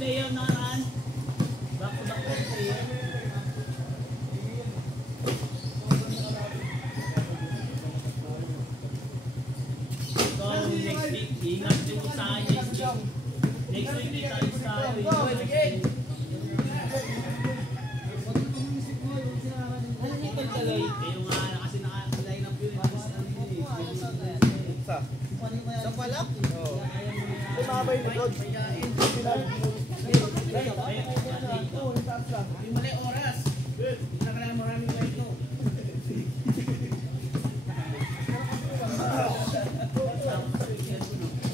player nakaraan. Back-to-back player. So, next week, ingat din sa akin next week. Next week, di tayo sa akin. Yung kasi naka-line up yun. Sa palak? Oo. Ay, mabay na God. Yung mali oras. Nakalaan maraming ba ito?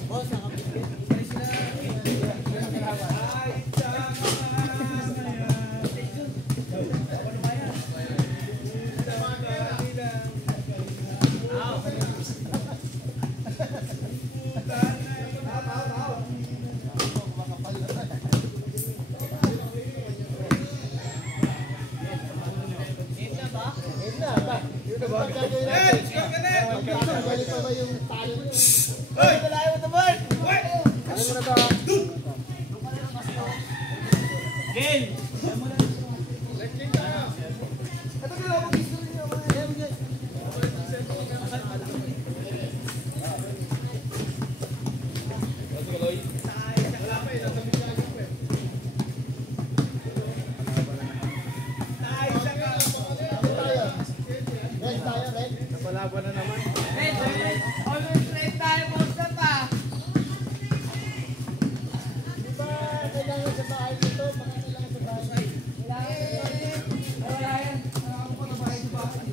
Boss, nakapit. Napalaban na naman. Always straight tayo, boss na pa. Di ba kailangan sa bahay dito? Mga kailangan sa bahay. Wala yan. Nakakamo ko na bahay sa bahay.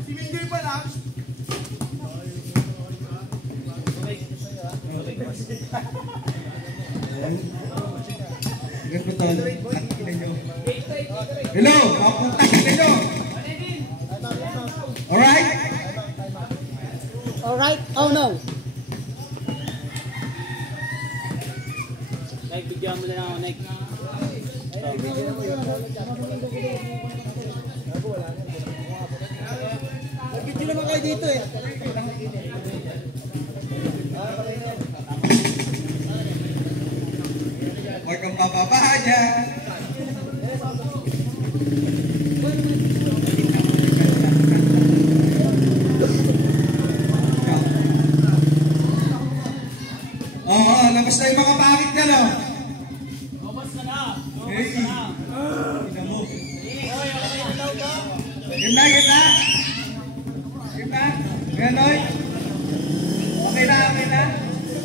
Si Mingoy pa lang. Hello, mapunta kayo. Alright? Alright? Oh no! Like, bigyan mo na lang ako, Nike. Nag-video naman kayo dito eh. Huwag kang papabaha dyan. Oo, labas na yung mga bakit ka, no? Lumabas ka na! Hey! Lumabas ka na! Ina mo. Oy, okay na daw ka? Game na, game na. Game na. Ayan, Noy. Okay na, okay na.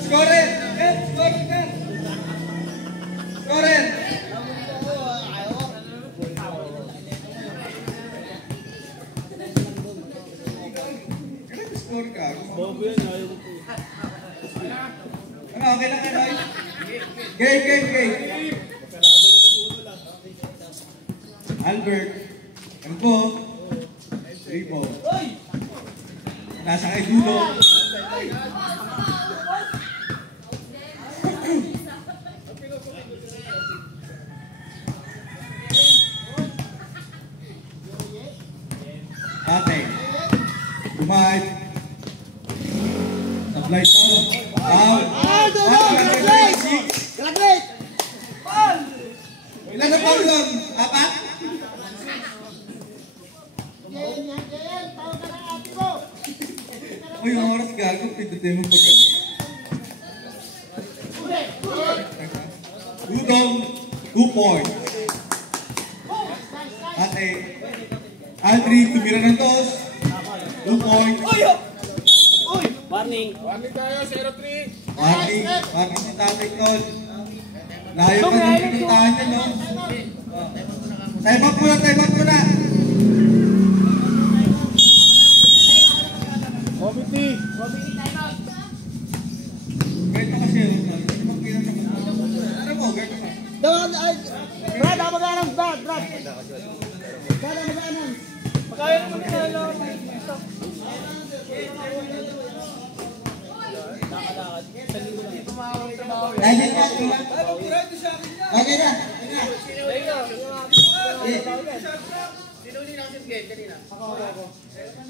Score it! Yan, score it na. Score it! Kailan score ka? Bobo yan, ayaw ko po. Ano, okay lang ka, Noy? Game, game, game. Albert. Ano po? Ripo. Nasa kay Dulo. Ate. Kumahit. Supply to. Down. Graduate! Ilan na po yun? Apat? Uy, yung oras gago, pindutin mo pa gano'n. Udong, 2 points. Ate, Aldri, tumira ng tos, 2 points. Warning! Warning tayo, 0-3. Warning si Tatay Tol. Layo pa ng pinuntahan niya, no? Time out muna, time out muna. Committee. Ganito kasi, ano mo, ganito ka. Brad, ako mag-anong, Brad. Brad, ako mag-anong. Pagkaya naman nila, Dahil ka, okay na.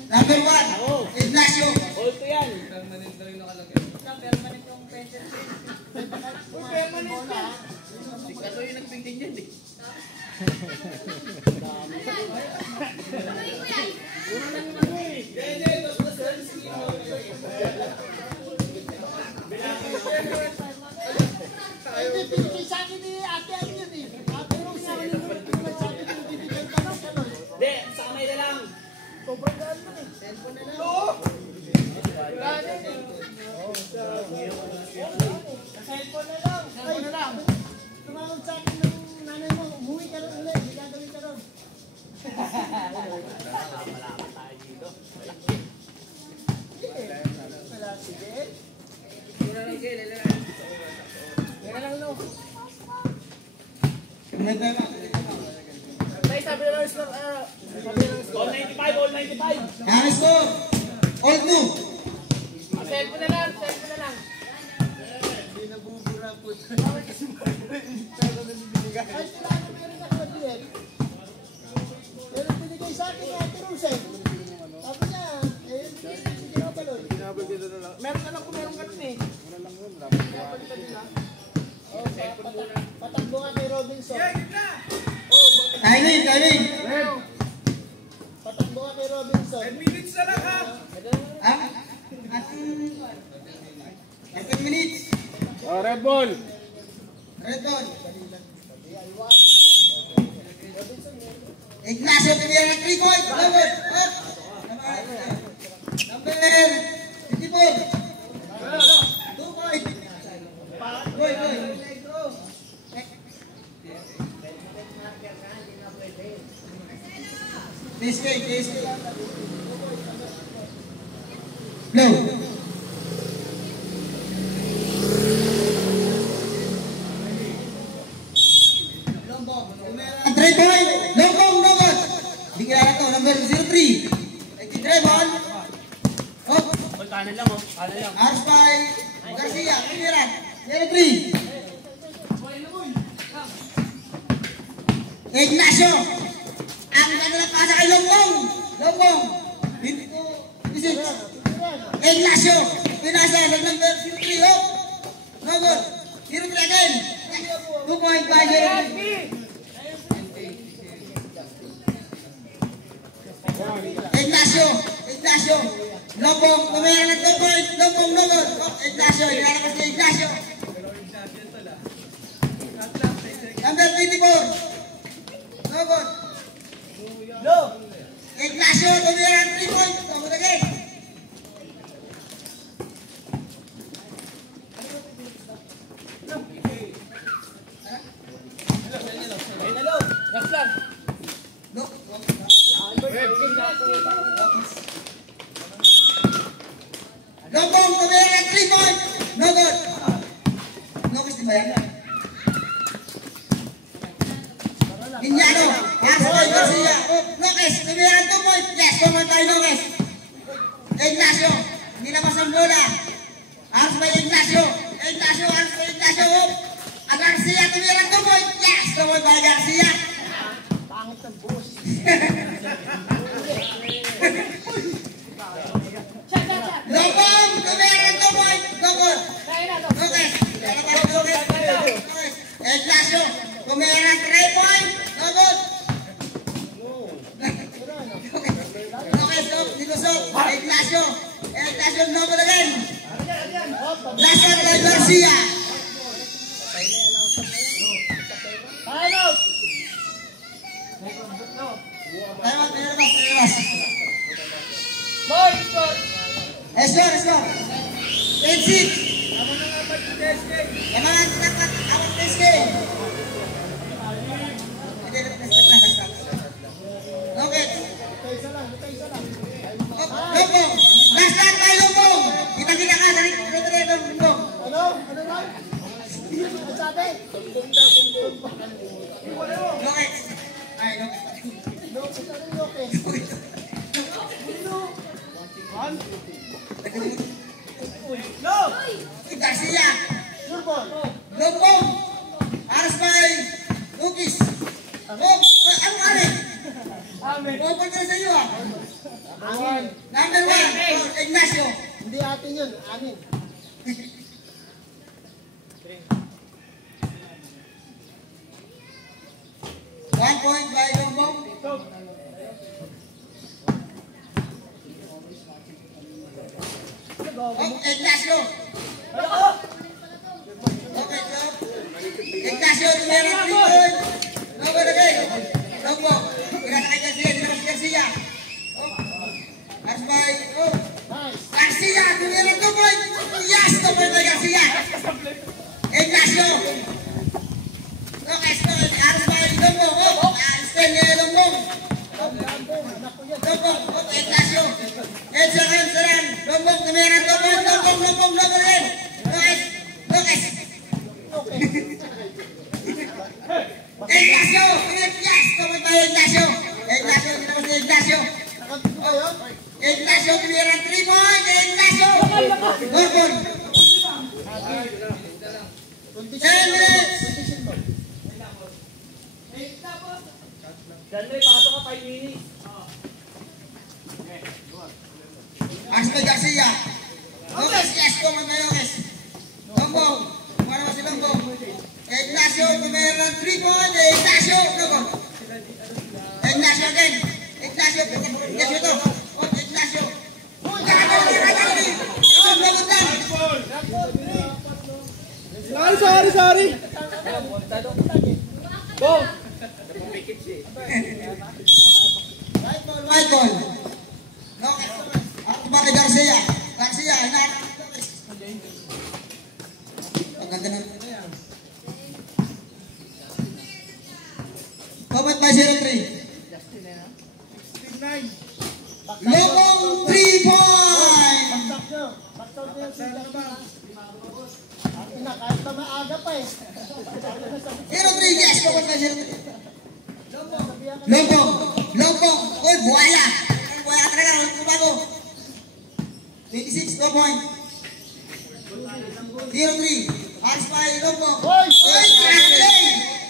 Number 1, Ignacio. Hold ko yan. Kaso yung nagpingin yan eh. Hindi, pinigay sa akin ni ate ano yun eh. Ate Rose, sa akin yung pinigay sa akin yung bibigyan ka lang, gano'n. Hindi, sa kamay na lang. Sobrang gaan mo eh. Cellphone na lang. Oo! Cellphone na lang. Cellphone na lang. Tumawag sa akin ng nanay mo, umuwi ka rin ulit, hindi gagawin ka rin. Wala, sige. Kaya lang no. Kumenta na. Tay, sabi na lang sila, sabi na lang sila. All 95, all 95. High score. All 2. Cellphone na lang, cellphone na lang. Hindi nabubura po. Kahit sila ano meron ako na bilet. Pero pinigay sa akin ni Ate Rose eh. Sabi niya, bigyan ko tuloy. Meron na lang kung meron ganun eh. Patakbo nga kay Robinson. Timing, timing. Patakbo nga kay Robinson. 10 minutes na lang ha. Ha? 10 minutes. Oh, Red Bull. Red Bull. Ignacio Tibia ng 3 points. Number. Number 54. 2 points. Boy. TSK. Blow. Ang 3 point. Long ball. Hindi kilala to. Number 03. 93 ball. Oh. Hold kanan lang oh. Kanan lang. Arms by Garcia. Primera. 03. Ignacio. Ang kanilang pasa kay Longbong. 26. Ignacio. Pinasa sa number 03. Oh. No good. 03 again. 2 point by 03. Ignacio. Longbong. Tumira ng 2 point. Longbong, no good. Ignacio. Inarapas ni Ignacio. Number 24. No good. Ignacio, tumira ng 3 points. No good again. Last lang. No. Longbong, tumira ng 3 points. No good. No gusto ba yan? Viñano, Arsoy Garcia, Noques, tumira ng 2 points. Yes, kumantay Noques. Ignacio, nilabas ang bola. Arms by Ignacio. Ang Garcia, tumira ng 2 points. Yes, kumantay by Garcia. Pangit ng boss. Longbong, tumira ng 2 points. No good. Noques, Ignacio, tumira ng 3 points. No good. Noques, nilusok. Ignacio, no good again. Last one by Garcia. Score. 10-6. Yaman tinakat awak TSK. Okay. Lumbong. Last time tayo Lumbong. Kita ka. Dari Lumbong. Ano lang? Ano sabi? Okay. Ay, okay. Okay. Garcia. Surbol. Lombong. Aras by Lukis. Ano ari? Amen. Open na sa iyo ah. Anin. Number 1, Ignacio. Hindi atin yun. Anin. One point by Lombong. Ignacio. Okay, stop. Ignacio, meron 3 points. Number again. Lombong. Pinatay Garcia, meron si Garcia. Aras by Nice. Garcia, meron 2 points. Yes, 2 points by Garcia. Ignacio. Okay, stop. Aras by Lombong. Stand here, Lombong. Lombong, Ignacio. 8 seconds, run. Lombong, meron 2 points. Lombong again. Lucas. Ignacio, yes, 2 points by Ignacio. Ignacio, ginamos si Ignacio. Nakatito kayo? Ignacio, meron 3 points. Ignacio. Lombong. 10 minutes. Janre, pasok ka 5 minutes. Aspe Garcia. Lucas, yes, 2 points by Lucas. Lombong. Kumana mo si Lombong. Ignacio, meron 3 points. Ignacio. Lombong. Ignacio again. Ignacio to. Ignacio. Sorry. White ball. Lucas. Ako ba kay Garcia? Garcia, inak. Pagkaganda na. Comment by 03. Lombong 3 points. Baksak nyo. Baksak nyo si Justin. Atin na, kahit na maaga pa eh. 03, yes, comment by 03. Lombong. Uy, buhaya. Buhaya talaga, walang kumago. 26, 2 points. 03, Ars by Lombong. Hoy! Uy, grabe!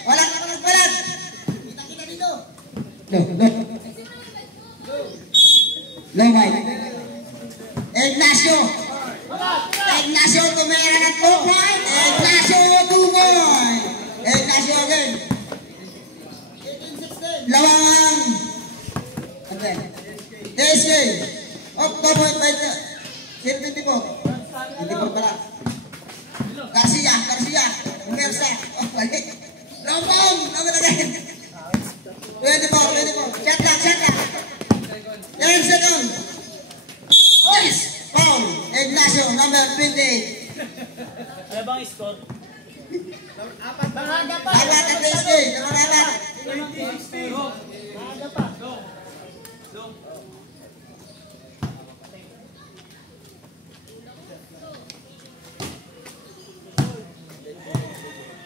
Wala ka pa nagbalat. Kita dito. Low white. Ignacio. Ignacio, tumira ng 2 points. Ignacio, 2 points. Ignacio again. Lawang. Okay. TSK. Up 2 points by 24. 24 pala. Garcia. Umersa. Oh, balik. Lombong. Lombong again. 24. Shot lang. 10 seconds. Yes. Foul. Ignacio, number 28. Ano bang score? Maaga pa. Apat at TSK. Apat. Maaga pa.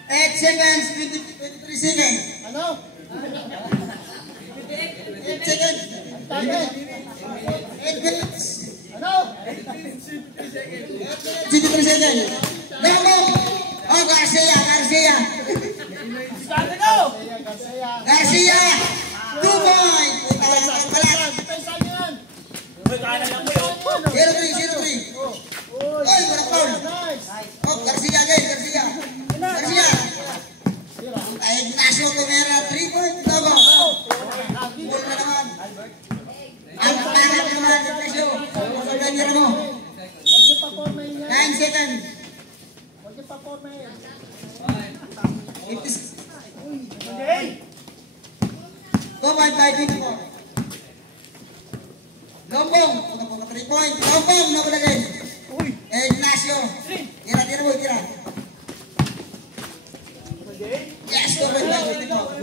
8 seconds, 23 seconds. Ano? 8 seconds. Tabi. 8 minutes. Ano? 23 seconds. Lombong. Oh, Garcia. Garcia. 2 points. Balat. Depensa nyo yan. Uy, kaya lang mo yun. 03. Uy. Oy, walang foul. Nice. Oh, Garcia again. Garcia. Ignacio Tumera, 3 points. Logo. Ball na naman. Ang pangat naman, Ignacio. Pagkagiro mo. Huwag niyo pa-formahin yan. 9 seconds. Huwag niyo pa-formahin. 50. Okay. 2.524. Lombong. 3 points. Lombong, naman again. Ignacio. Tira mo. Yes, 2.524.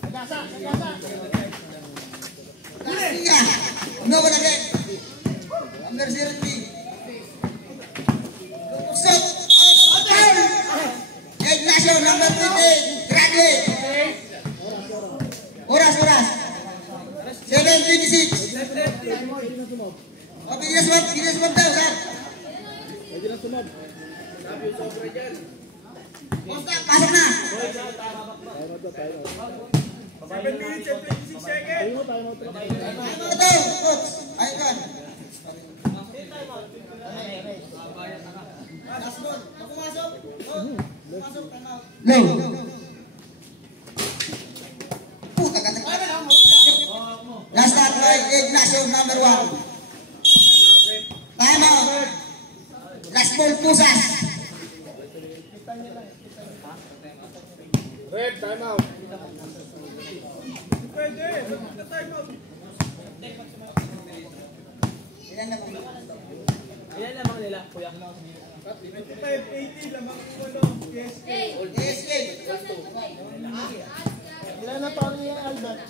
Nagasa. Garcia. Naman again. Number 03. Shot. Foul. Ignacio, number 28. Graduate. Oras. 7:26. O, bilis mo daw, sir. Pwede na sumab. Sabi yung sobra dyan. Basta, pasok na. Tayo na. 7 minutes and 26 seconds. Tayo mo. Ano daw, coach? Ayun ka. Last ball. Pumasok. Pumasok. Low. Puta ka. Last start by Ignacio, number 1. Time out. Last ball, Pusas. Red, time out. Pwede. Time out. Ilan na ba? Ilan lamang nila, kuya? 25-80 lamang kung ano. Yes. Yes, yes. Ilan na pa niya, Albert?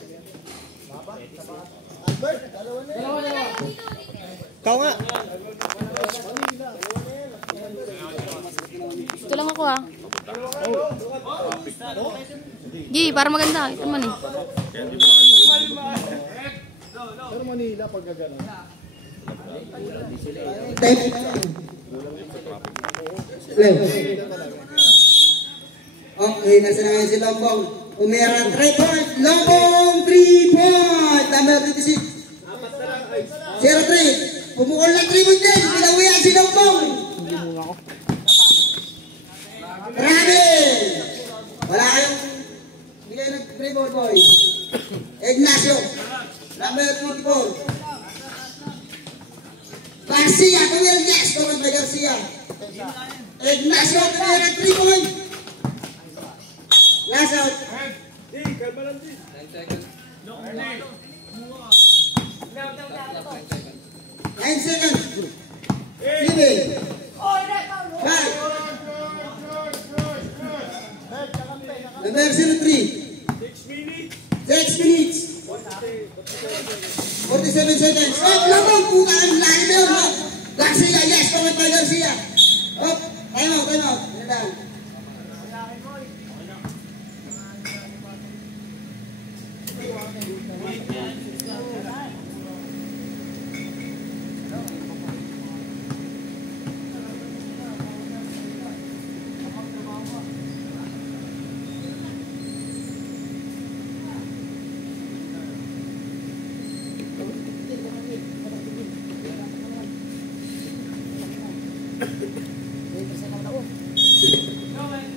Albert, dalawa na yan. Ikaw nga. Ito lang ako ah. Gi, para maganda. Ito man eh. Pero Manila pag gagana. Tape. Low. Okay, nasa na ngayon si Lombong. Umera 3 point. Lombong 3 point. Number 26. 0-3. Pumukol na 3 point din. Pinawihan si Lombong. Grabe. Wala kayong bigay ng 3 ball boy. Ignacio. Number 24. Garcia, tumira yes. Tumira na Garcia. Ignacio, tumira 3 point. Last out. Di, kalma lang din. 9 seconds. 7. 5. Number 03. 6 minutes. 6 minutes. 47 seconds. Oh, Lombong, puta ang lahi na yun. Garcia, yes. Comment by Garcia. Oh, time out, time out. Gandaan.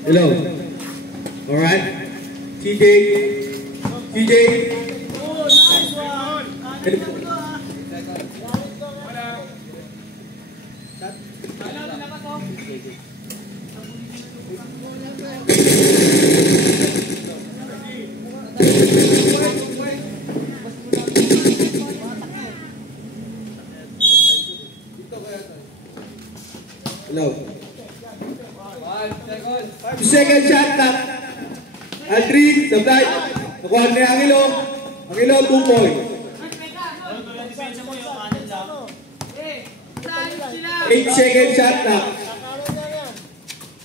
Hello. All right. TJ. Oh, nice one! Hello. 2 second shot clock. Aldrin, supply. Nakuha ni Angelo. Angelo, 2 point. Depensa mo yung kanan lang. 8 second shot clock.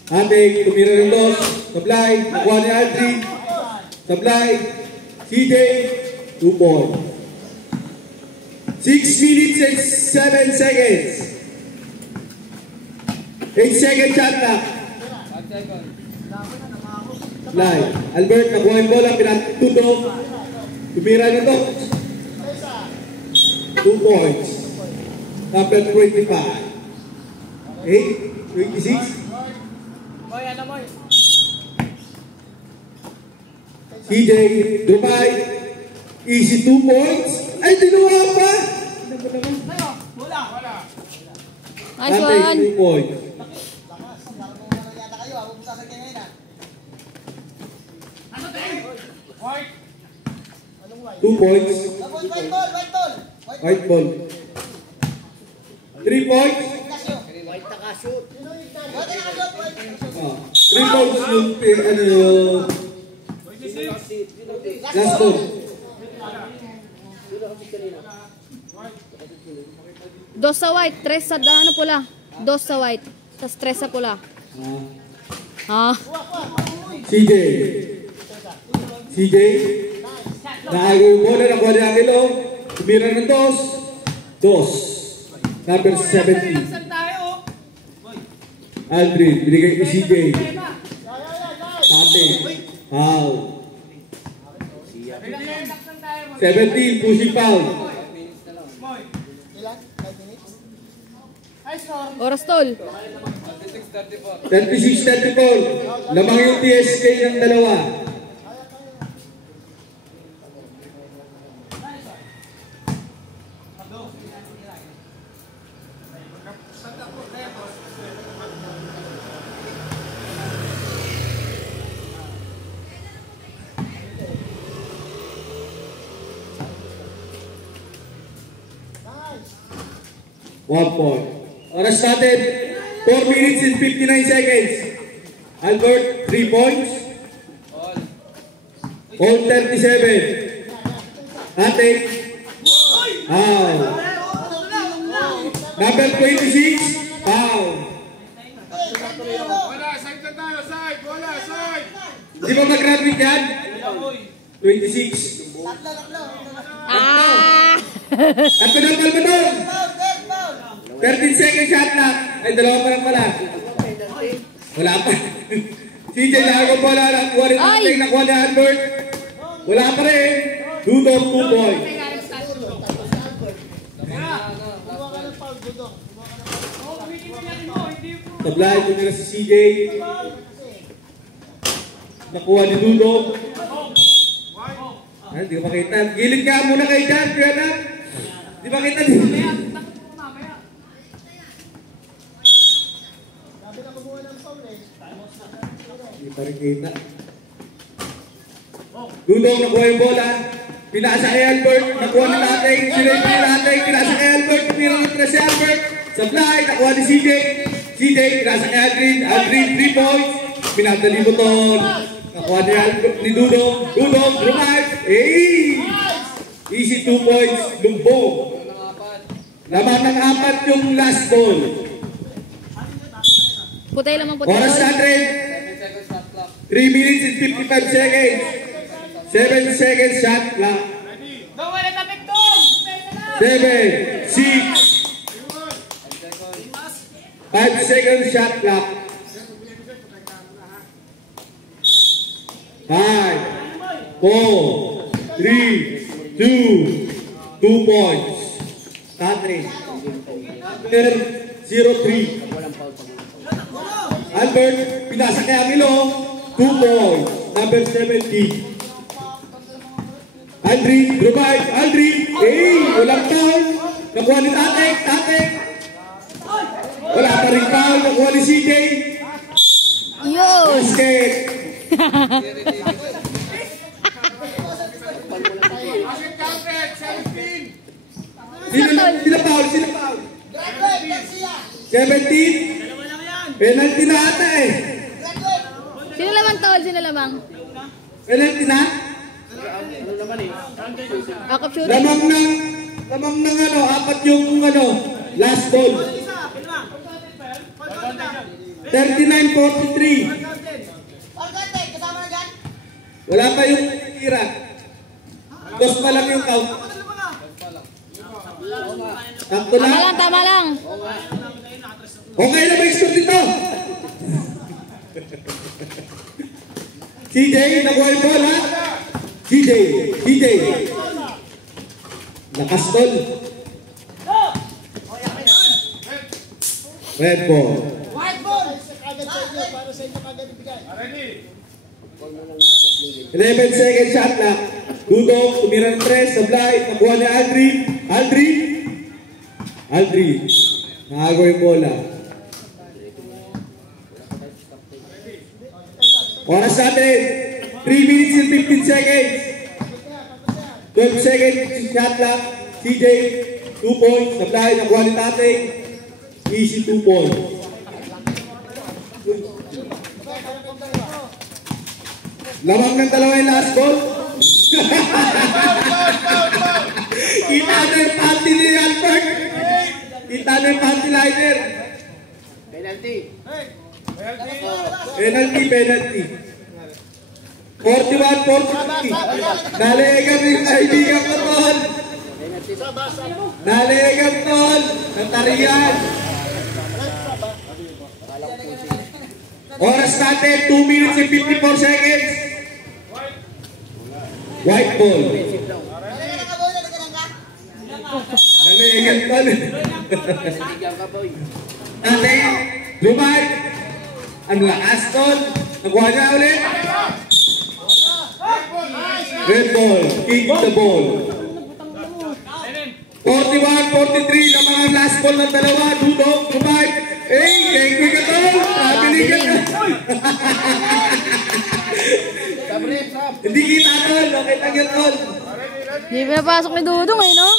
Ating tumira ng dos. Supply. Nakuha ni Aldrin. Supply. CJ, 2 point. 6 minutes and 7 seconds. 8 second shot clock. Supply. Albert, nakuha yung bola. Pinatutok. Tumira nito. 2 points. Number 25. 8, 26. Moy, ano mo? CJ, Dubai. Easy 2 points. Ay, dinuha pa. Nice Ating one. 2 points. 2 points. White ball. 3 points. White nakashoot. 3 points yung last ball. Dos sa white, tres sa ano pula. Dos sa white, tas tres sa pula. Ah. CJ. Nakago yung bola ng Guardia Angelo. Tumira ng dos. Number 17. Aldrin, binigay kay CJ. Tate. Foul. 17, pushing foul. Ilan? 5 minutes? Oras tol. 36-34. Lamang yung TSK ng dalawa. One point. Oras natin, 4 minutes and 59 seconds. Albert, 3 points. All 37. Ate. Foul. Number 26. Foul. Wala, side na tayo, side! Wala, side! Di ba mag-graduate yan? 26. Ah! At pinapal mo doon. 13 seconds shot na. Ay, dalawa pa lang pala. Wala pa. CJ Lago po lang. Nakuha rin natin. Nakuha ni Albert. Wala pa rin. Dudong 2 points. Tablay po nila si CJ. Nakuha ni Dudong. Ay, di ko makita. Gilid ka muna kay Jan. Kuya na. Di makita din. Hindi pa rin kita. Dudong nakuha yung bola. Pinasa kay Albert. Nakuha ni Lateng. Sinay ni Lateng. Pinasa kay Albert. Pinirang itra si Albert. Sablay. Nakuha ni CJ. CJ. Pinasa kay Aldrin. Aldrin 3 points. Pinatali mo ton. Nakuha ni Albert. Ni Dudong. Dudong. Remark. Hey! Easy 2 points. Lumbong. Lamang ng 4 yung last ball. Putay lamang putay. Oras natin. 3 minutes and 55 seconds. 7 seconds shot clock. 7, 6, 5 seconds shot clock. 5, 4, 3, 2, 2 points. Tatri. 0-3. Albert, pinasa kay Amilo. 2 points. Number 70. Aldrin, revive. Aldrin. Hey, walang foul. Nakuha ni Tatek. Tatek. Wala pa rin foul. Nakuha ni CJ. Yun! Basket. Sila foul. Sila foul. 17. Penalty na ata eh. Sino lamang tol? Sino lamang? Penalty na? Akap shooting. Lamang ng ano, 4 yung ano, last ball. 39-43. Wala pa yung tira. Dos pa lang yung count. Takto Tama na. lang, tama lang. Okay na ba yung score dito? CJ, nakuha yung bola. CJ. Lakas tol. Red ball. White ball! Kagad sa inyo, para sa inyo kagad ibigay. 11 seconds shot clock. Dudong, tumira ng 3, sablay, nakuha ni Aldrin. Aldrin. Nakago yung bola. Oras natin, 3 minutes and 15 seconds. 12 seconds shot clock. CJ, 2 points. Sablay, nakuha ni Tateng. Easy 2 points. Lamang ng dalawa yung last ball. Kita na yung panty ni Albert. Kita na yung panty liner. Penalty. 41-40. Naligan yung kaibigan ko doon. Naligang tol. Ng Tarian. Oras natin, 2 minutes and 54 seconds. White ball. Naligang tol. Natin, Lumay. Ang lakas tol. Nakuha niya ulit. Red ball, king the ball. 41-43 na mga last ball ng dalawa. Dudong, Lumay. Thank you ka tol. Pabiligan ka. Hindi kita tol. Okay lang yan tol. Hindi pinapasok ni Dudong eh, no?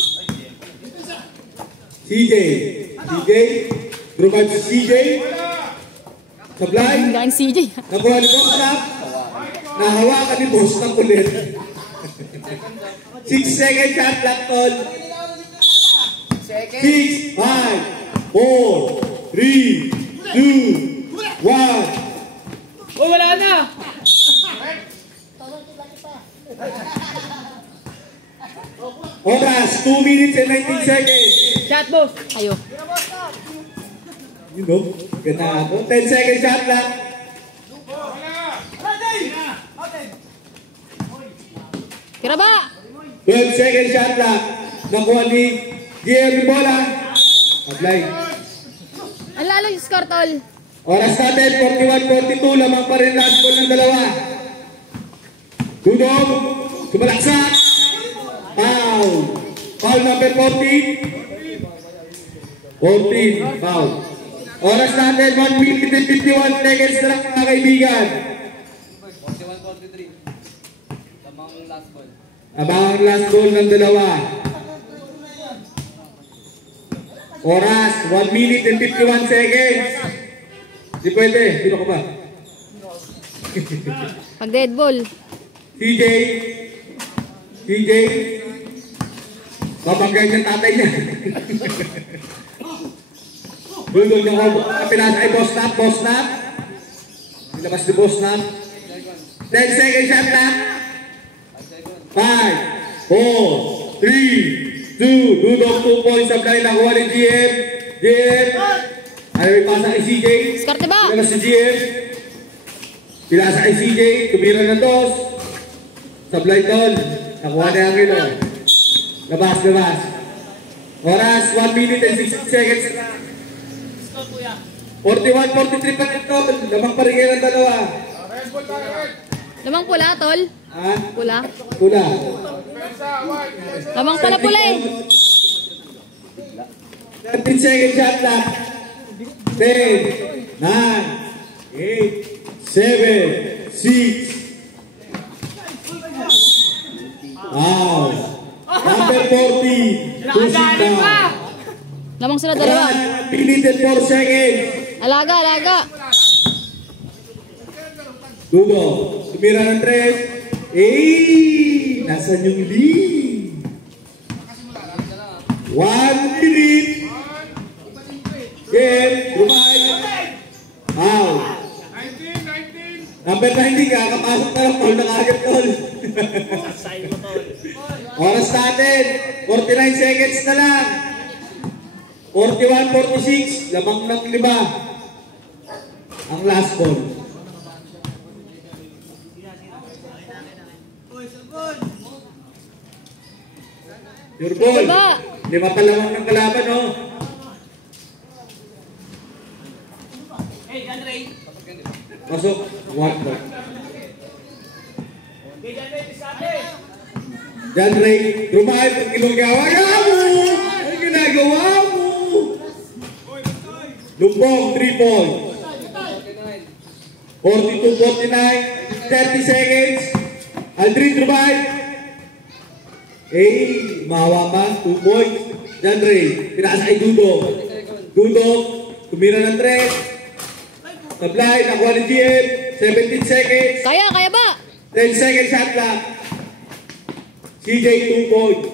CJ. Drumad si CJ. Sablay. Ang galing CJ. Nakuha ni Bosnap. Nahawakan ni Bosnap ulit. 6 second shot clock tol. 6, 5, 4, 3, 2, 1. Oh, wala na! Oras, 2 minutes and 19 seconds. Shot, boss! Ayo. You know, ganda ako. 10 second shot lang. Tira ba? 12 second shot lang. Nakuha ni GM bola. Apply. Ang lalo yung score, tol. Oras natin, 41-42. Lamang pa rin last ball ng dalawa. Dudong. Sumalaksak. Foul. Foul number 14. 14. Foul. Oras natin, 1 minute and 51 seconds na lang mga kaibigan. 41-43. Tamang last ball. Abang last ball ng dalawa. Oras, 1 minute and 51 seconds. Di pwede, dito ko ba? Pag dead ball. CJ. Babagay ng tatay niya. Bulldog ng pinasa ay boss nap. Nilabas ni boss nap. 10 second shot na. 5, 4, 3, 2, Dudong 2 points. Sablay nakuha ni GM. Ayaw ipasa kay CJ. Skarte ba? Nilabas si GM. Pinasa kay CJ. Tumira ng dos. Sablay tol. Nakuha na yung ilo. Labas. Oras, 1 minute and 60 seconds. 41-43 pa rin tol. Lamang pa rin kayo ng dalawa. Lamang pula, tol. Ha? Pula. Pula. Lamang pala pula eh. 13 second shot lang. 10, 9, 8, 7, 6. Wow. Number 40. Nakagaling pa! Lamang sila dalawa. 1 minute and 4 seconds. Alaga. Dugo. Tumira ng 3. Nasaan yung lead? 1 minute. Game. Rumay. Wow. Number 19 ka. Kapasok na lang. Paul na kagad tol. Oras natin. 49 seconds na lang. 41-46. Lamang ng 5. Ang last ball. Your ball. 5 pa lamang ng kalaban, no? Hey, John Ray! Pasok. 1 ball. Hey, John Ray, pisabi! John Ray, Rumay, ang ginagawa mo! Ang ginagawa mo! Lumbong, 3 ball. 42-49, 30 seconds. Aldrin Rumay. Mahawa pa, 2 points. John Ray, pinaas ay Dudong. Tumira ng 3. Sablay, nakuha ni GM. 17 seconds. Kaya ba? 10 seconds shot clock. CJ 2 points.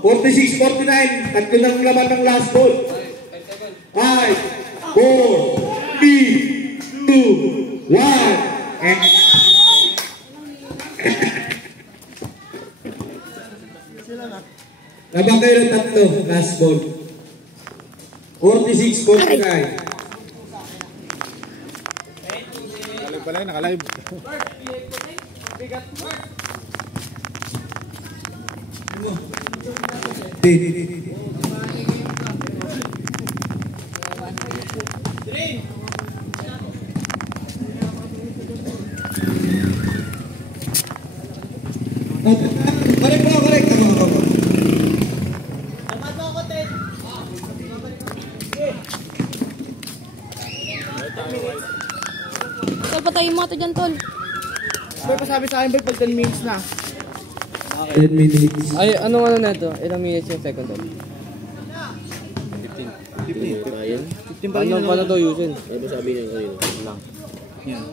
46-49. Tatlo ng laman ng last ball. 5, 4, 3, 2, 1. Labang kayo ng tatlo. Last ball. 46-49. Naka-live pala yun, naka-live. Correct po, correct. Tama to ako, Ted. Tol, patayin mo ito dyan, Tol. Boy, pasabi sa akin, boy, pag 10 minutes na. 10 minutes. Ay, anong ano na ito? Ilang minutes yung second tol? 15 pa rin Anong paano to yusin? Ano sabi niya kanina? Lang. yan.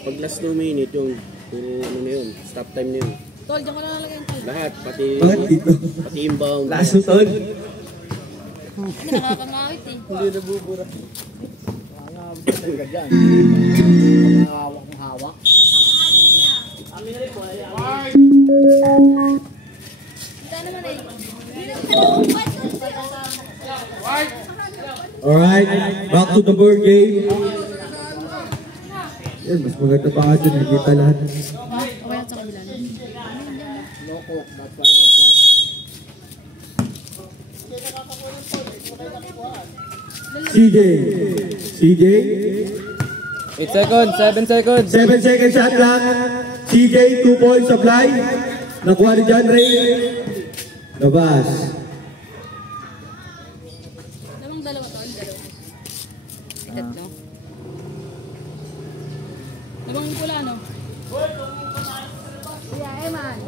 Pag last 2 minute yung ano na yun, stop time na yun. Tol, dyan ko na nalagyan, Tol. Lahat, pati Bakit dito? pati inbound. Last na tol. Hindi nakakangawit eh. Hindi nabubura. Talaga dyan. Hawak ng hawak. Ito naman eh. Alright, back to the board game. Yan, mas maganda pa ka dyan. Nakita lahat. Okay na sa kabila. Loko, that's why, that's why. CJ. CJ. 8 seconds, 7 seconds. 7 seconds shot clock. CJ, 2 points supply. Nakuha ni John Ray. Labas. Dalawang dalawa, Tol. Dalawa. Ay, tatlo. Dalawang pula, no? Yeah, Eman.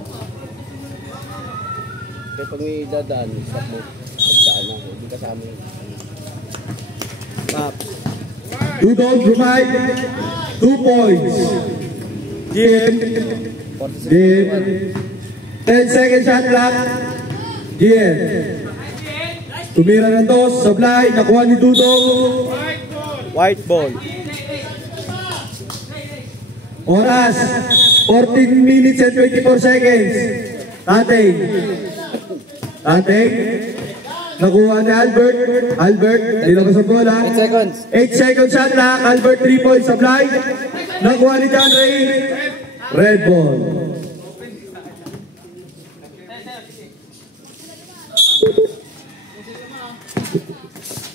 Kaya pag may dadaan, stop mo. Pagdaan mo, hindi kasama yun. Stop. 2 dogs provide 2 points. GM. GM. 10 seconds shot clock. GM. Tumira ng dos. Supply. Nakuha ni Dudong. White ball. Oras. 14 minutes and 24 seconds. Tateng. Tateng. Nakuha ni Albert. Albert. Dilabas ang bola. 8 seconds. 8 seconds shot clock. Albert 3 points supply. Nakuha ni John Ray. Red ball.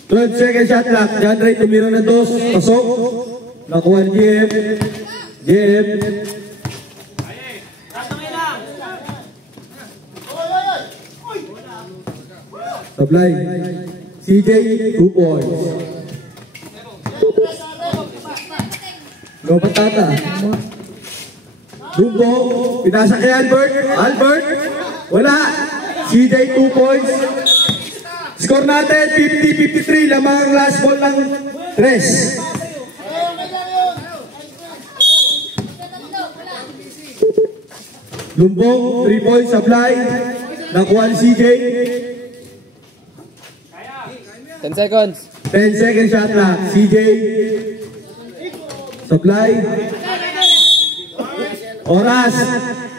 Twelve seconds shot clock. John Ray tumira ng dos. Pasok. Nakuha ni GM. GM. Supply. CJ 2 points. No patata. Dumbo, pinasa kay Albert. Albert, wala. CJ 2 points. Score natin 50-53. Lamang ang last ball ng 3. Lumbong, 3 points supply. Nakuha ni CJ. 10 seconds. 10 seconds shot clock. CJ. Supply. Oras.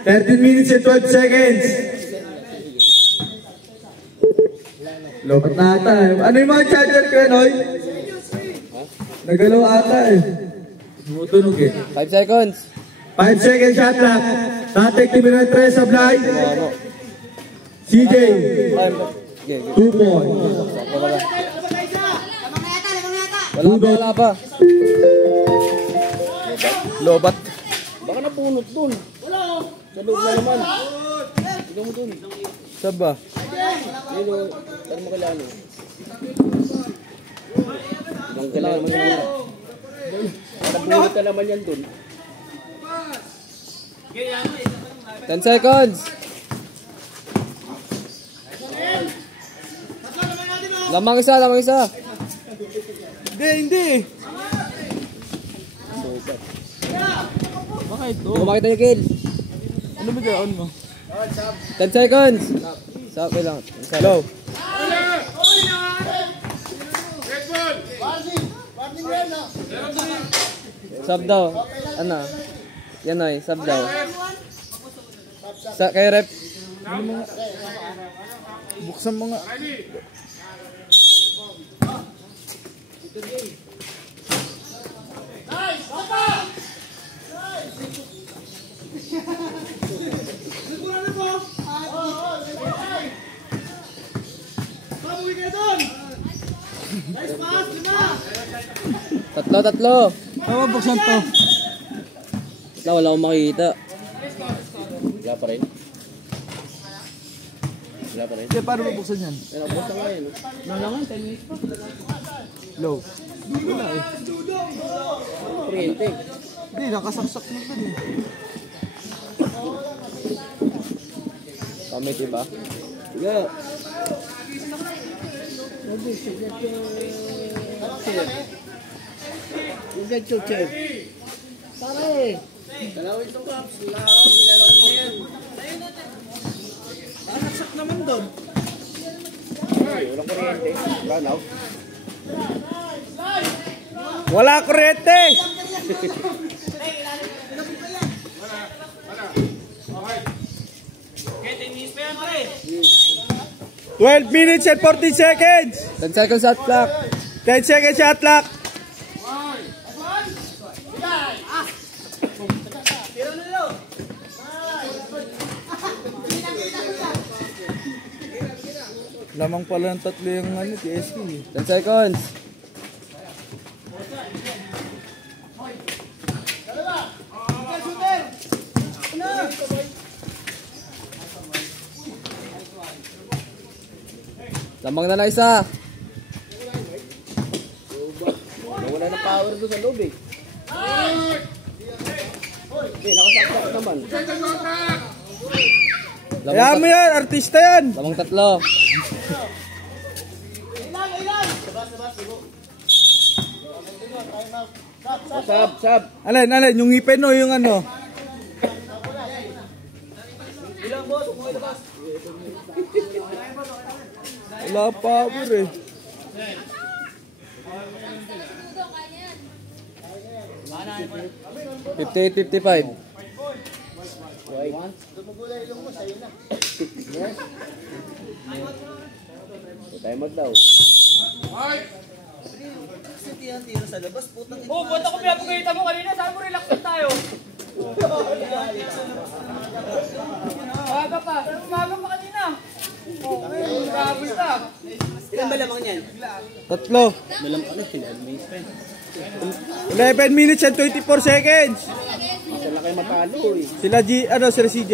13 minutes and 12 seconds. Lopat na ata eh. Ano yung mga charger ko yan, Noy? Nagalaw ata eh. Tumutunog eh. 5 seconds. 5 seconds shot clock. Tatek tumira ng 3 supply. CJ. 2 points. Wala pa. Lobat. Baka napunot dun. Sa loob na naman. Tignan mo dun. Saba. Yun o, pero mo kailangan. Ibang kailangan naman yun. Napunot ka naman yan dun. 10 seconds. Lamang isa, lamang isa. Hindi. Bakit to? Hindi ko makita ni Kill. Ano ba gawin mo? 10 seconds. Stop, wait lang. Hello. Sub daw. Ano? Yan oy, sub daw. Sa kay rep. Buksan mo nga. Tatlo. Tama, buksan to. Wala akong makikita. Wala pa rin. Kaya paano mabuksan yan? Buksan nga yun. Nalangan, 10 minutes pa. Low. Wala eh. Kuryente. Hindi, nakasaksak na dun eh. Kamit iba. Sige. Nakasaksak naman doon. Walang kuryente. Brownout. Wala kuryente! Okay, 10 minutes pa yan, pre. 12 minutes and 14 seconds! 10 seconds shot clock. 10 seconds shot clock! Lamang pala ng tatlo yung TSP. 10 seconds. Lamang na lang isa. Wala na power doon sa loob eh. Hindi, nakasaksak naman. Kaya mo yan, artista yan! Lamang tatlo. Sab. Alin, yung ngipin o yung ano? Wala power eh. 58-55. Time out daw. Tira sa labas, putang ina. Oh, buwan ako pinapagalitan mo kanina. Sabi mo, relax lang tayo. Umaga pa. Umaga pa kanina. Oh, grabe na. Ilan ba lamang yan? Tatlo. 11 minutes and 24 seconds. Sila kayo matalo eh. Sila sila CJ.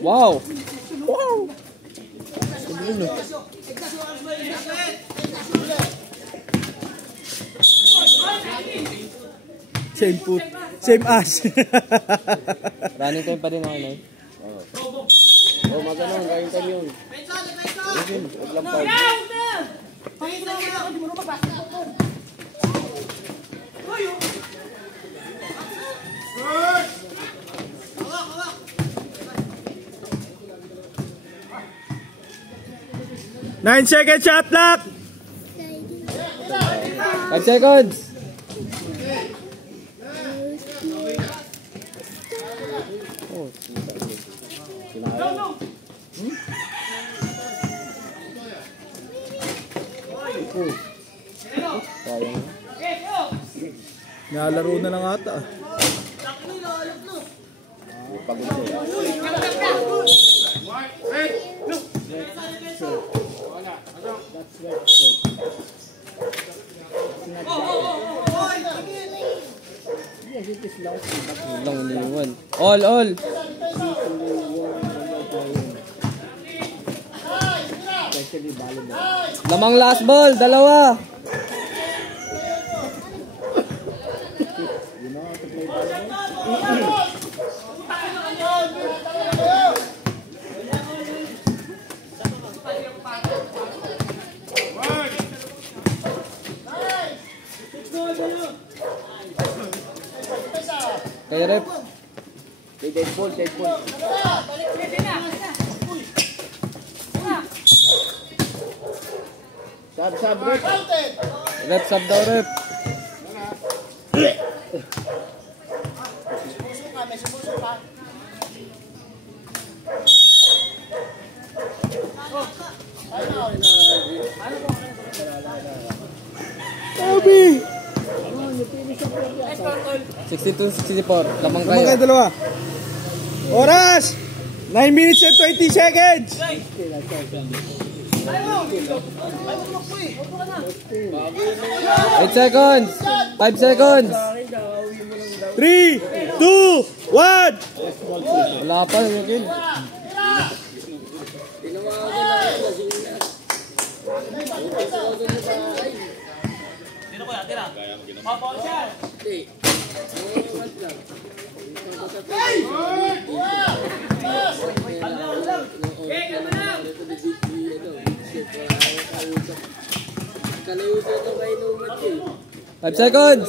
Wow! Same as. Running time pa rin ako na. Oh, magandang running time yun. Huwag lang pa. Nine seconds shot clock. 5 seconds. Oh, sayang. Nalaro na lang ata. Pagod siya. Lang iniwan. All. Lamang last ball, dalawa. Kay rep. Kay Deadpool. Sab, rep. Rep, sab daw, rep. Sumusuka, may sumusuka. Sabi! 62-64. Lamang Lamang kayo kayo. dalawa. Oras! 9 minutes and 20 seconds! 8 seconds. 5 seconds. 3, 2, 1! Wala pa, Yukil. Sino ko yan? Tira. Papaw siya. Five seconds.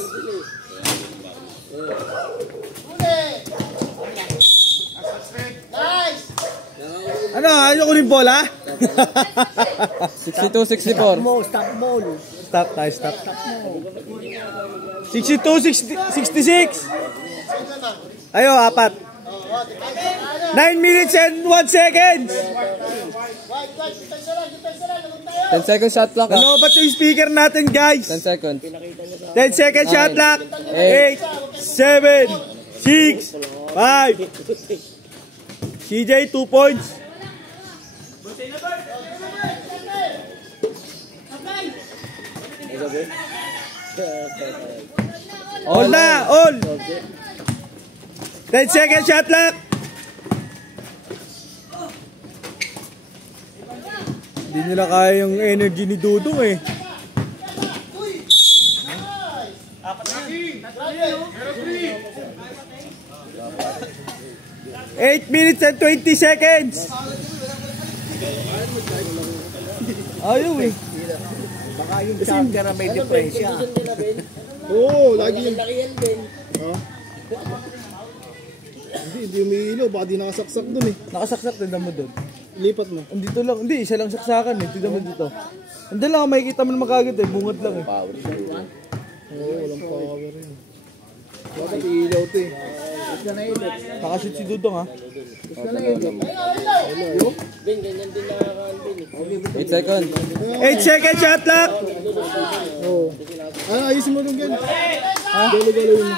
Ano? Ayaw ko rin bola? 62-64. Stop tayo, stop. 62, 66. Ayo, apat. 9 minutes and 1 seconds. 10 seconds shot clock. Ano ba yung speaker natin, guys? 10 seconds. 10 seconds shot clock. 8, 7, 6, 5. CJ, 2 points. All na, all. 10 seconds shot clock. Hindi nila kaya yung energy ni Dudong eh. 8 minutes and 20 seconds. Ayaw eh. Baka yung champion na may depresya. Oo, lagi yung... Hindi umiilaw. Baka di nakasaksak dun eh. Nakasaksak, tindan mo dun. Lipat mo. Andito lang. Hindi, isa lang saksakan eh. Tindan mo dito. Andun lang, makikita mo naman kagad eh. Bungad lang eh. Oo, walang power eh. Bakit ilaw ito eh. Nakashoot si Dudong ha. 8 seconds. 8 seconds shot clock. Oo. Ayusin mo lang yan. Ha? Galo-galo yun.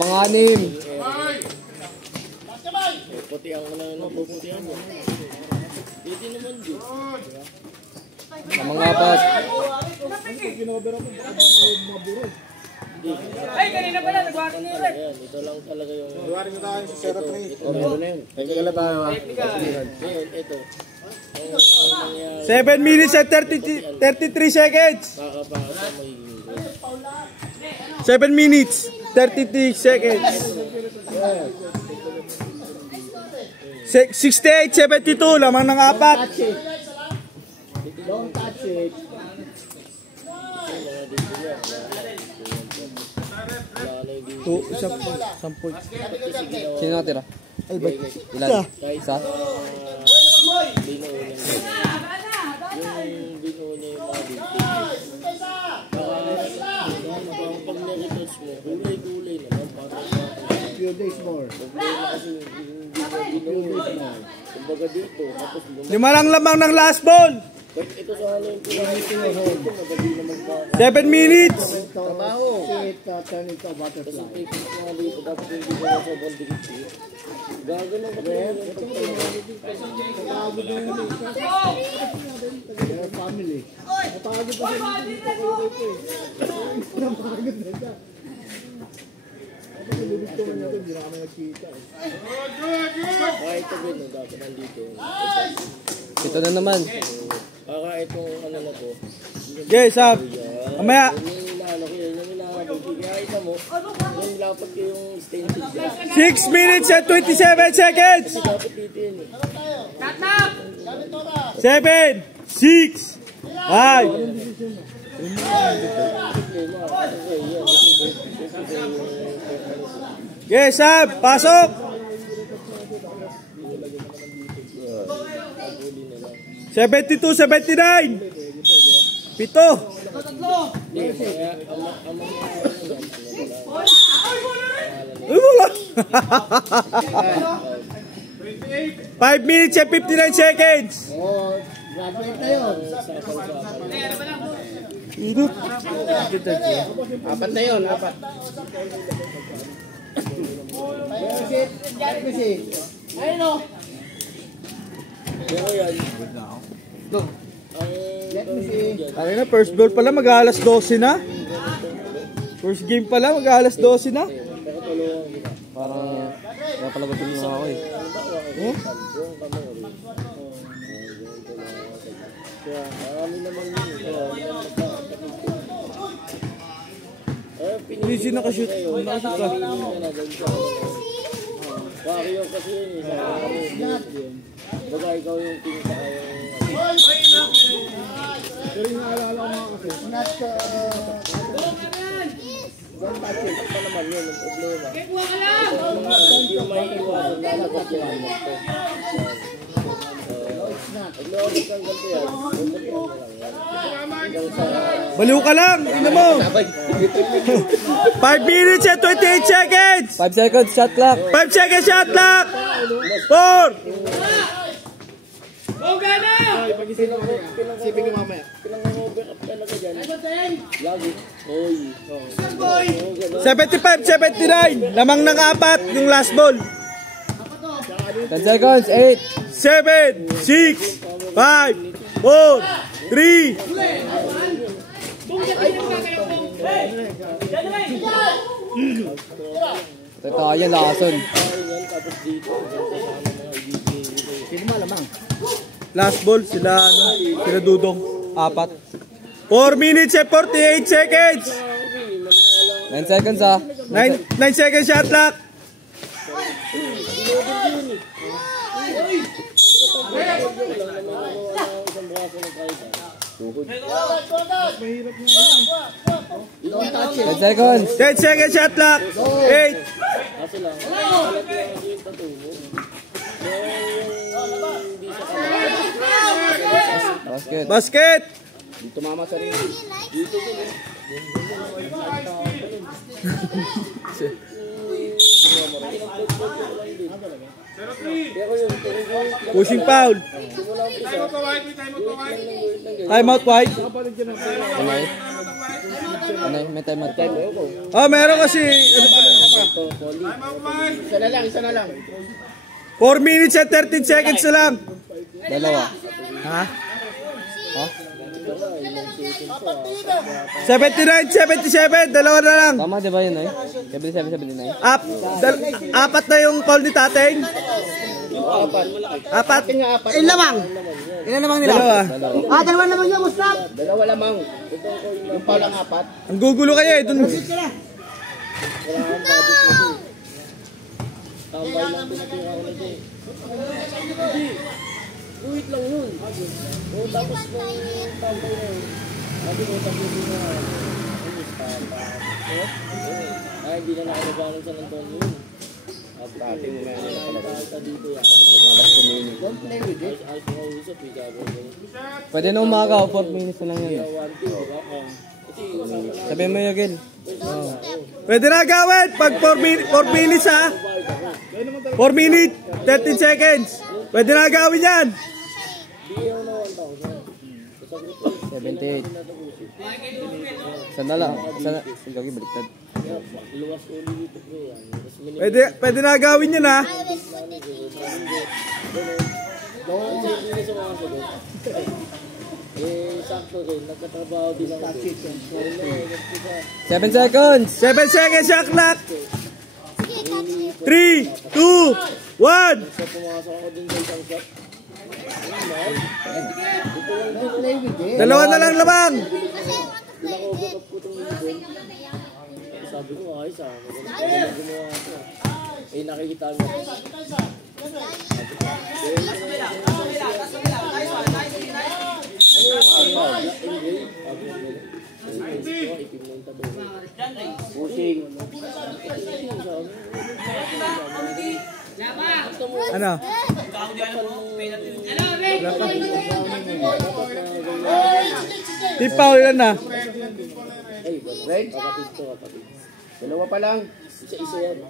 Mga anim. Mga apat. Ay, kanina pala, nagwari na yun. Ito lang talaga yung... Iwarin mo tayo sa 03. Meron na yun. Kaya tayo ha. Ito. 7 minutes and 33 seconds. 7 minutes, 33 seconds. 68-72, lamang ng apat. Don't touch it. Sampul. Sino natira? Ay, ba't? Ilan? Isa? Few days more. Lima lang lamang ng last ball. 7 minutes. Trabaho. Turn into a butterfly. Family. Napagod pa siya dito. Napagod na siya. Gusto mo nito, hindi na kami nagkita. Ito na naman. Baka itong ano na to. Okay, sab. Mamaya. Yung inaano ko yun, yung inaabot ko. Kaya ito mo, yung lapat ko yung stainless dyan. 6 minutes and 27 seconds. Dapat dito yun eh. 7, 6, 5. Okay, sab. Pasok. 72-79. 7. Ay, wala. 5 minutes and 59 seconds. Inut. Apat na yun, apat. Ayun o. Pero yan. Ay na, first ball pala mag-alas 12 na. First game pala mag-alas 12 na. Parang kaya pala gusto mo ako eh. Oh? Marami naman yun. Easy nakashoot. Nakashoot ka. Bakit kasi yun eh. Baga ikaw yung pinaka Pero yung naalala ko mga kasi. pa naman yun ang problema. Yung may iwasan lalabas yan. Pag-lawag kang ganito yan, Baliw ka lang. Tingnan mo. 5 minutes and 28 seconds. 5 seconds, shot clock. 5 seconds shot clock. 4. Sipin ko mamaya. Pinang-over up talaga dyan. Lagi. Oy. 75-79. Lamang ng 4 yung last ball. 10 seconds, 8. 7, 6, 5, 4, 3. Totoo yan, lakason. Last ball sila sila Dudong 4. 4 minutes and 48 seconds. 9 seconds ah. 9 seconds shot clock. Ten seconds. 10 seconds shot clock. 8. Basket. Basket. Dito mama sa ring. Pushing foul. Time out wide. Anay, may time out. Oh, meron kasi Isa na lang. 4 minutes and 13 seconds na lang. Dalawa. Ha? 79-77, dalawa na lang. Tama di ba yun ay? 77-79. Apat na yung call ni Tateng. Apat. Ilan lamang? Ilan lamang nila? Dalawa. Dalawa lamang yung Mustab. Dalawa lamang. Yung palang apat. Ang gugulo kayo eh. Dun. Tambay lang pinatira ko na dyan. Uwit lang yun. O tapos nung tambay na yun. Sabi ko tapos yun na. Ay hindi na nakalabanan sa nandun yun. At ating mo meron na kalabasa dito yan. Pwede na umaga o 4 minutes na lang yun. Sabihin mo yun again. Pwede na gawin. Pag 4 minutes ha. 4 minutes, 13 seconds. Pwede na gawin yan. 78. Sana lang. Sana. Gagi baliktad. Pwede na gawin yan ha. Sakto rin. Nagkatrabaho din ako. 7 seconds. 7 seconds shot clock. 3, 2, 1. Pumasok ako din sa isang shot. Dalawa na lang lamang. Sabi ko, ayos ah. Eh, nakikita mo. Pusing. Ano? Tipaw yan na. Red? Kapatid. Dalawa pa lang. Isa yan.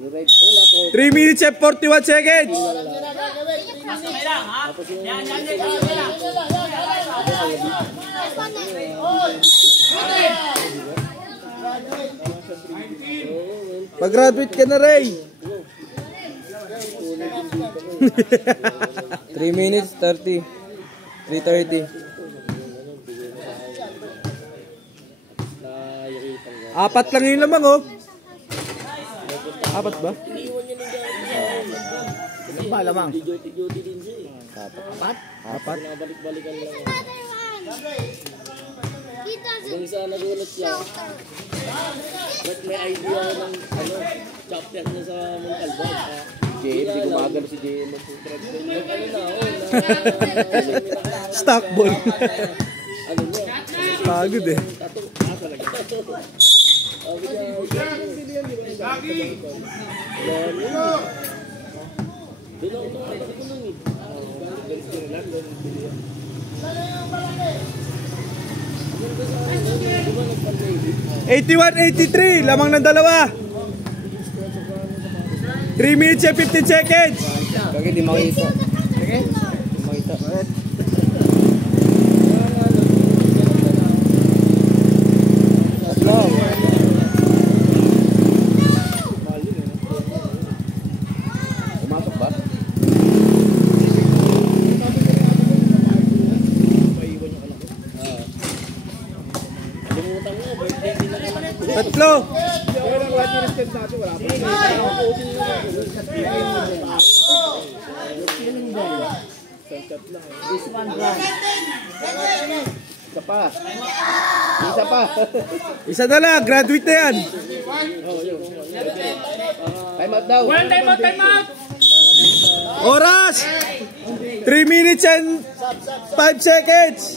Yung red. 3 minutes and 41 seconds. Kasabay lang, ha? Yan. Pag-graduate ka na, Ray. 3 minutes, 30. 3:30. Apat lang yung lamang, oh. Apat ba? Ano ba lamang? Duty din siya eh. Apat? Pinabalik-balikan lang. Kung saan nagulat siya, ba't may idea ako ng chapter niya sa Montalban? JM, di gumagal si JM. Stock ball. Ano niya? Pagod eh. Doon ako tumatang ko lang eh. 81-83, lamang ng dalawa. 3 minutes and 15 seconds. Bakit di makita? Di makita. Pumasok ba? Tatlo. Isa pa. Isa pa. Isa na lang, graduate na yan. Time out daw. Time out! Oras! 3 minutes and 5 seconds.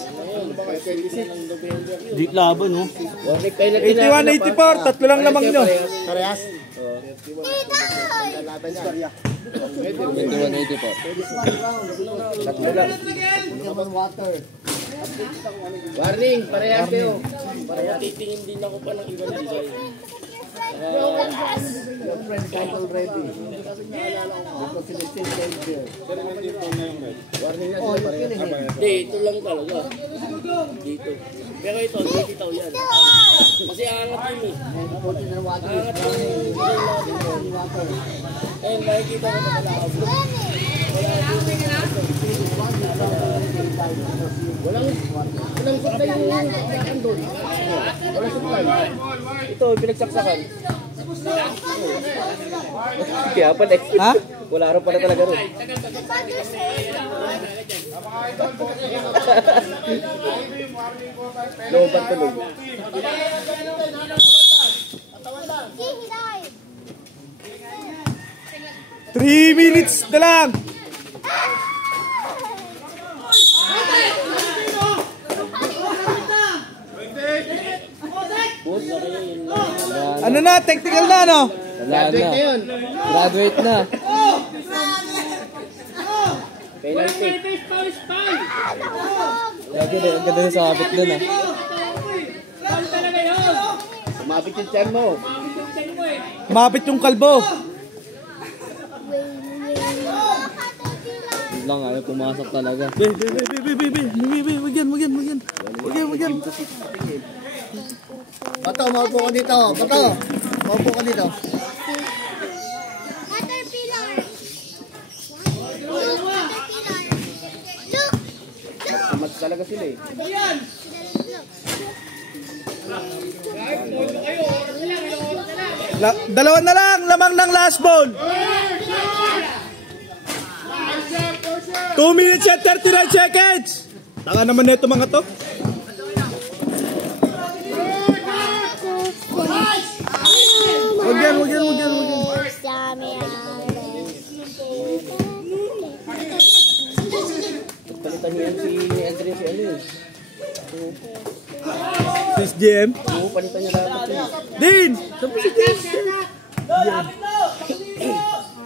Di laban mo. 81-84, tatlo lang lamang nyo. Parehas? 21-84. Tatlo lang. Warning, parehas kayo. Titingin din ako pa ng ibang design. Hindi, ito lang talaga. Dito. Pero ito, dito yan. Kasi angat yun eh. Angat yun. Eh, makikita ko na malakab. Walang supply yung kakan doon. Walang supply. Ito, pinagsaksakan. Kaya pala eh. Ha? Wala rin pala talaga rin. Lobat tuloy. 3 minutes na lang. Ano na, technical na, no? Graduate na yun. Graduate na. Penalty. Ang ganda na sa kapit dun ah. Umapit yung tiyan mo. Mapit yung kalbo. Yun lang ayaw pumasok talaga. Wagyan. Bato, maupo ka dito. Bato, maupo ka dito. Caterpillar. Amat talaga sila eh. Dalawa na lang, lamang ng last ball. 2 minutes and 39 seconds. Taka naman na ito mga to. Huwag yan. Palitan niyo yan si Adrian si ano yun. 6 GM. Oo, palitan niya dapat yun. Din! Sabi si GM.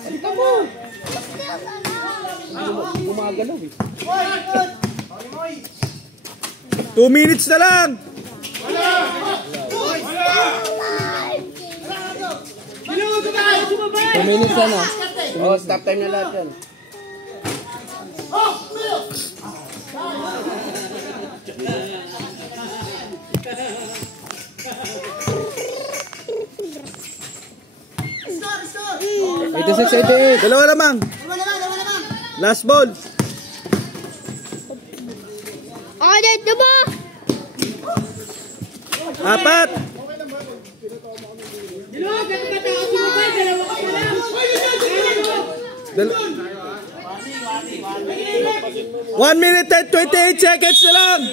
Palitan mo! Gumagalaw eh. 2 minutes na lang. 2 minutes na. Oh, stop time na lahat yan. Ito 688. Dalawa lamang. Last ball. Audit na ba? 4. 1 minute and 28 seconds na lang.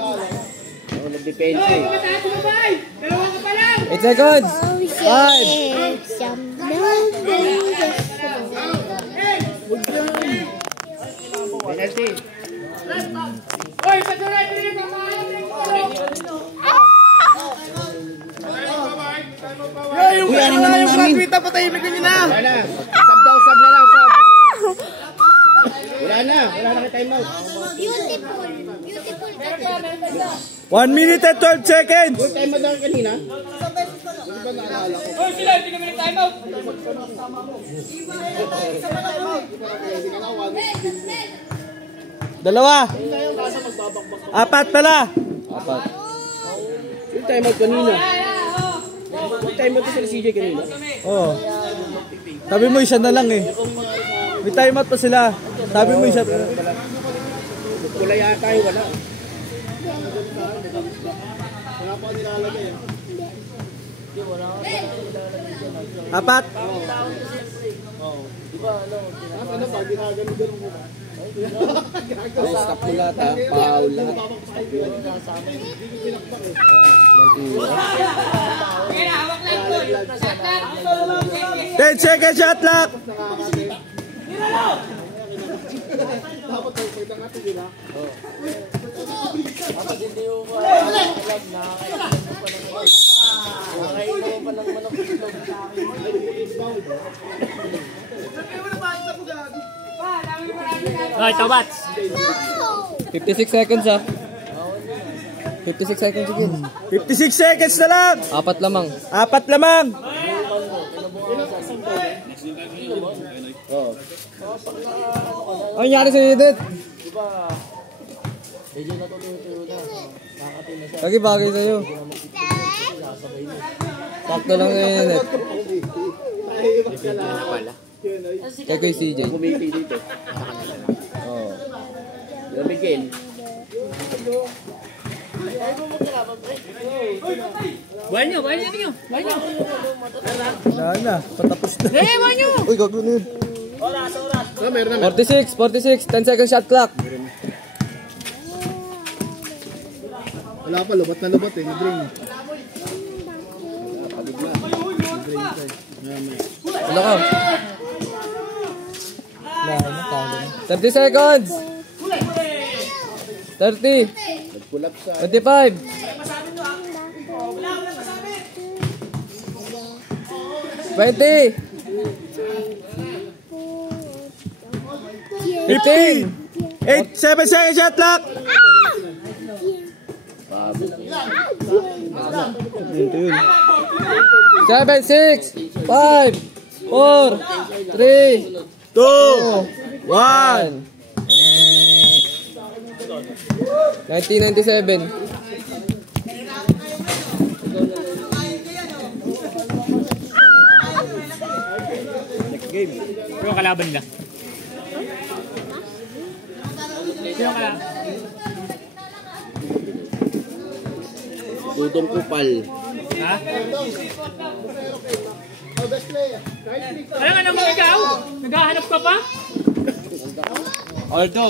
Oh, nag-depende eh. 8 seconds. 5. Penalty. Yung platwita, patahimik na nyo na. Wala na. Sub na lang, sub. Wala na kay timeout. Beautiful. 1 minute and 12 seconds. Full timeout lang kanina. Dalawa. 4 pala. Full timeout kanina. Full timeout to sa CJ kanina. Oo. Sabi mo isa na lang eh. May timeout pa sila. Sabi mo isa. Wala yata yung wala. Apat. Stop mo lahat ha. Foul lahat. 10 seconds shot clock. Right, Tobats. 56 seconds ha. 56 seconds again. 56 seconds na lang. 4 lamang. 4 lamang. Ano nangyari sa Edith? Lagi bagay sa'yo. Sakto lang sa Edith. Kaya ko yung CJ. Kumiti dito. Oo. Lamigin. Buhay nyo. Wala na. Patapos na. Buhay nyo. Uy, gagawin na yun. 46. 10 seconds shot clock. Wala pa. Lubat na lubat eh. Nag-ring. Wala ka. 30 seconds. 30. 25. 20. 15. 8, 7 seconds shot clock. Seven, 6, 5, 4, 3, 2, 1. 1997. Sino kalaban nila? Sino kalaban? Dudong kupal. Ha? Oh, best player. Ano nga naman ikaw? Naghahanap ka pa? Aldo,